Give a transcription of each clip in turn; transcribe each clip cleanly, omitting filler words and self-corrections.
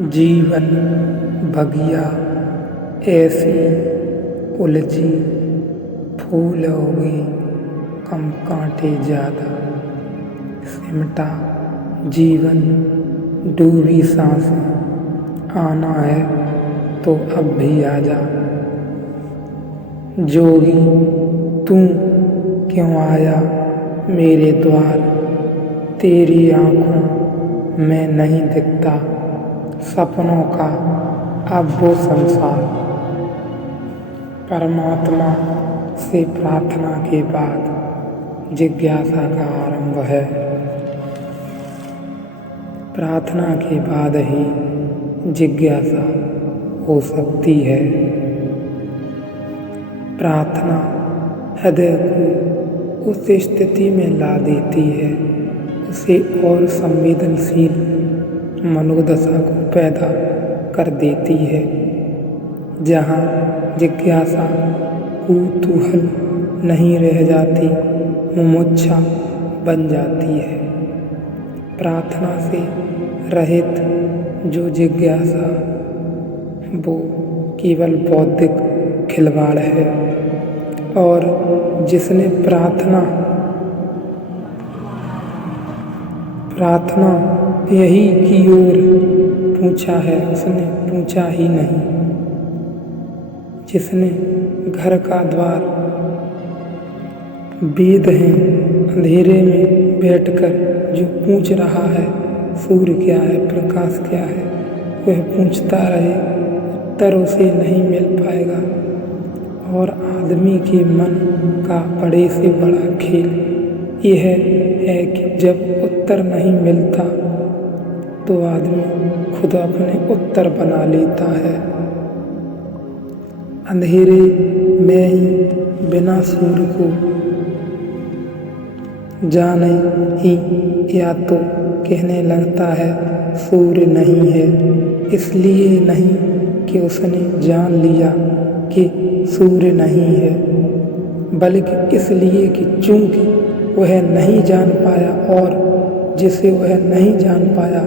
जीवन बगिया ऐसी उलझी, फूल उगे कम कांटे ज़्यादा। सिमटा जीवन डूबी सांसें, आना है तो अब भी आजा। जोगी तू क्यों आया मेरे द्वार, तेरी आँखों में नहीं दिखता सपनों का अब वो संसार। परमात्मा से प्रार्थना के बाद जिज्ञासा का आरंभ है। प्रार्थना के बाद ही जिज्ञासा हो सकती है। प्रार्थना हृदय को उस स्थिति में ला देती है, उसे और संवेदनशील मनोदशा को पैदा कर देती है, जहाँ जिज्ञासा कौतूहल नहीं रह जाती, मुमुक्षा बन जाती है। प्रार्थना से रहित जो जिज्ञासा, वो केवल बौद्धिक खिलवाड़ है। और जिसने प्रार्थना यही की ओर पूछा है, उसने पूछा ही नहीं। जिसने घर का द्वार वेद हैं, अंधेरे में बैठकर जो पूछ रहा है सूर्य क्या है, प्रकाश क्या है, वह पूछता रहे, उत्तर उसे नहीं मिल पाएगा। और आदमी के मन का बड़े से बड़ा खेल यह है कि जब उत्तर नहीं मिलता तो आदमी खुद अपने उत्तर बना लेता है। अंधेरे में ही बिना सूर्य को जाने ही या तो कहने लगता है सूर्य नहीं है, इसलिए नहीं कि उसने जान लिया कि सूर्य नहीं है, बल्कि इसलिए कि चूंकि वह नहीं जान पाया और जिसे वह नहीं जान पाया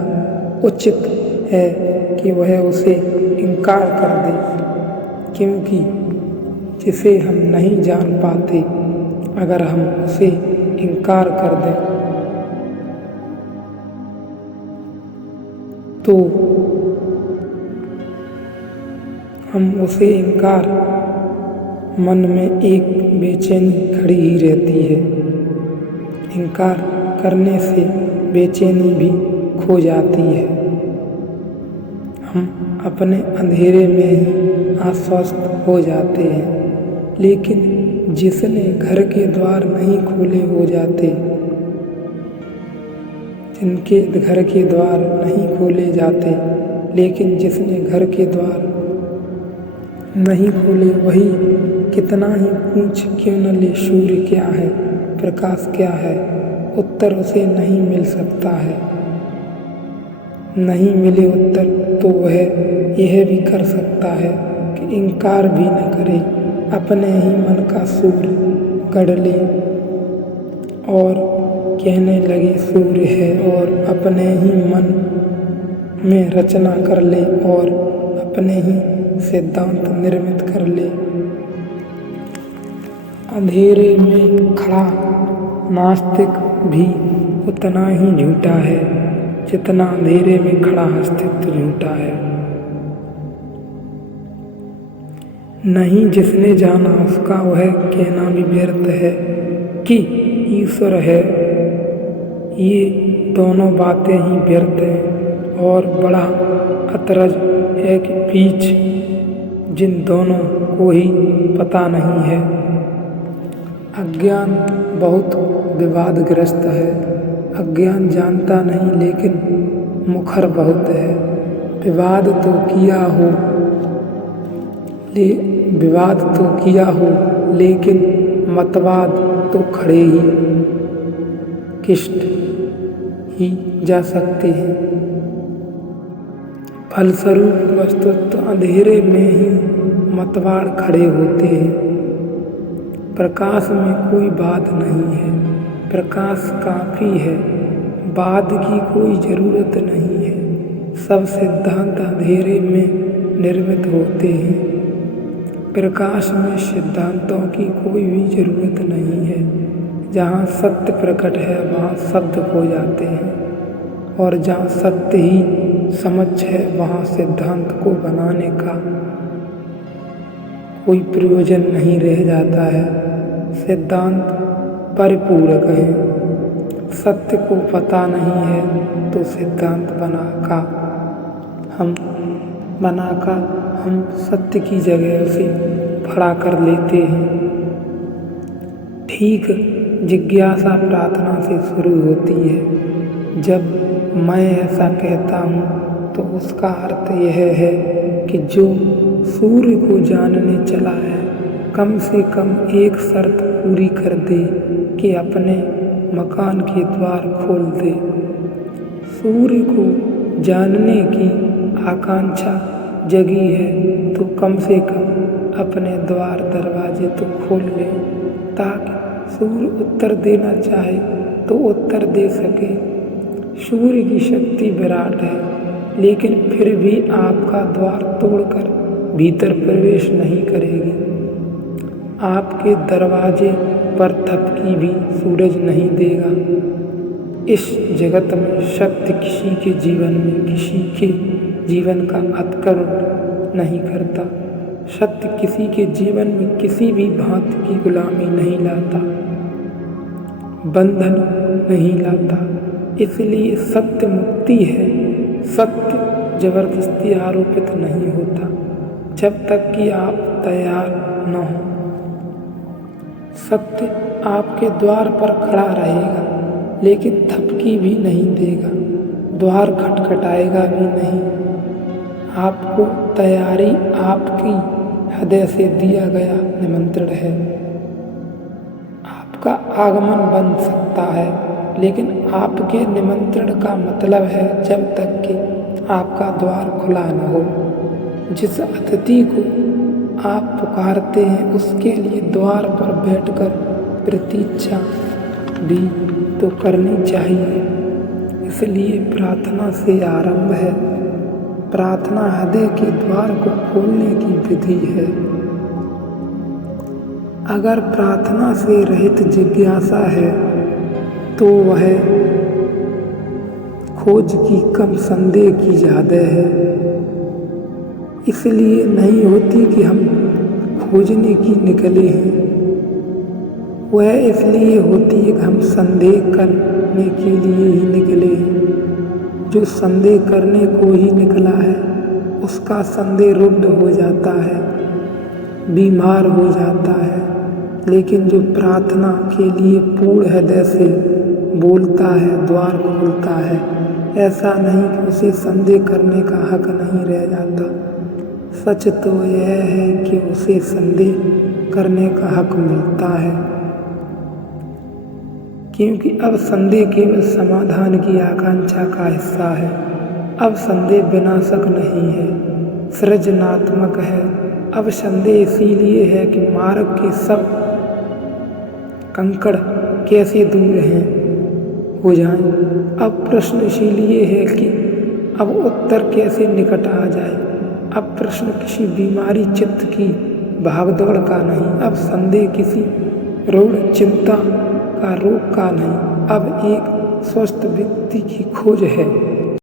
उचित है कि वह उसे इनकार कर दे, क्योंकि जिसे हम नहीं जान पाते अगर हम उसे इनकार कर दें तो हम उसे इनकार मन में एक बेचैनी खड़ी ही रहती है। इनकार करने से बेचैनी भी खो जाती है। हम अपने अंधेरे में ही आश्वस्त हो जाते हैं, लेकिन जिसने घर के द्वार नहीं खोले हो जाते, जिनके घर के द्वार नहीं खोले जाते, लेकिन जिसने घर के द्वार नहीं खोले वही कितना ही पूछ क्यों न ले सूर्य क्या है, प्रकाश क्या है, उत्तर उसे नहीं मिल सकता है। नहीं मिले उत्तर तो वह यह भी कर सकता है कि इनकार भी न करे, अपने ही मन का सूर्य गढ़ ले और कहने लगे सूर्य है, और अपने ही मन में रचना कर ले और अपने ही सिद्धांत निर्मित कर ले। अंधेरे में खड़ा नास्तिक भी उतना ही झूठा है जितना अंधेरे में खड़ा अस्तित्व झूठा है। नहीं जिसने जाना उसका वह कहना भी व्यर्थ है कि ईश्वर है। ये दोनों बातें ही व्यर्थ हैं और बड़ा अतरज है कि बीच जिन दोनों को ही पता नहीं है। अज्ञान बहुत विवादग्रस्त है। अज्ञान जानता नहीं लेकिन मुखर बहुत है। विवाद तो किया हो लेकिन मतवाद तो खड़े ही किष्ट ही जा सकते हैं। फलस्वरूप वस्तुतः अंधेरे में ही मतवाद खड़े होते हैं। प्रकाश में कोई बात नहीं है, प्रकाश काफी है, बाद की कोई जरूरत नहीं है। सब सिद्धांत अंधेरे में निर्मित होते हैं। प्रकाश में सिद्धांतों की कोई भी जरूरत नहीं है। जहाँ सत्य प्रकट है वहाँ शब्द खो जाते हैं, और जहाँ सत्य ही समक्ष है वहाँ सिद्धांत को बनाने का कोई प्रयोजन नहीं रह जाता है। सिद्धांत परिपूरक है। सत्य को पता नहीं है तो सिद्धांत बनाकर हम सत्य की जगह उसे खड़ा कर लेते हैं। ठीक जिज्ञासा प्रार्थना से शुरू होती है। जब मैं ऐसा कहता हूँ तो उसका अर्थ यह है कि जो सूर्य को जानने चला है कम से कम एक शर्त पूरी कर दे कि अपने मकान के द्वार खोल दे। सूर्य को जानने की आकांक्षा जगी है तो कम से कम अपने द्वार दरवाजे तो खोल ले, ताकि सूर्य उत्तर देना चाहे तो उत्तर दे सके। सूर्य की शक्ति विराट है, लेकिन फिर भी आपका द्वार तोड़कर भीतर प्रवेश नहीं करेगी। आपके दरवाजे पर थपकी भी सूरज नहीं देगा। इस जगत में सत्य किसी के जीवन का अतिक्रमण नहीं करता। सत्य किसी के जीवन में किसी भी भांति की गुलामी नहीं लाता, बंधन नहीं लाता। इसलिए सत्य मुक्ति है। सत्य जबरदस्ती आरोपित नहीं होता जब तक कि आप तैयार न हो। सत्य आपके द्वार पर खड़ा रहेगा, लेकिन थपकी भी नहीं देगा, द्वार खटखटाएगा भी नहीं। आपको तैयारी आपकी हृदय से दिया गया निमंत्रण है। आपका आगमन बन सकता है, लेकिन आपके निमंत्रण का मतलब है जब तक कि आपका द्वार खुला न हो। जिस अतिथि को आप पुकारते हैं उसके लिए द्वार पर बैठकर प्रतीक्षा भी तो करनी चाहिए। इसलिए प्रार्थना से आरंभ है। प्रार्थना हृदय के द्वार को खोलने की विधि है। अगर प्रार्थना से रहित जिज्ञासा है तो वह खोज की कम, संदेह की ज़्यादा है। इसलिए नहीं होती कि हम खोजने की निकले हैं, वह इसलिए होती है कि हम संदेह करने के लिए ही निकले हैं। जो संदेह करने को ही निकला है उसका संदेह रुग्ण हो जाता है, बीमार हो जाता है। लेकिन जो प्रार्थना के लिए पूर्ण हृदय से बोलता है, द्वार खोलता है, ऐसा नहीं कि उसे संदेह करने का हक नहीं रह जाता। सच तो यह है कि उसे संदेह करने का हक मिलता है, क्योंकि अब संदेह केवल समाधान की आकांक्षा का हिस्सा है। अब संदेह विनाशक नहीं है, सृजनात्मक है। अब संदेह इसीलिए है कि मार्ग के सब कंकड़ कैसे दूर हो जाएं। अब प्रश्न इसीलिए है कि अब उत्तर कैसे निकट आ जाए। अब प्रश्न किसी बीमारी चित्त की भागदौड़ का नहीं, अब संदेह किसी रूढ़ चिंता का रोग का नहीं, अब एक स्वस्थ व्यक्ति की खोज है।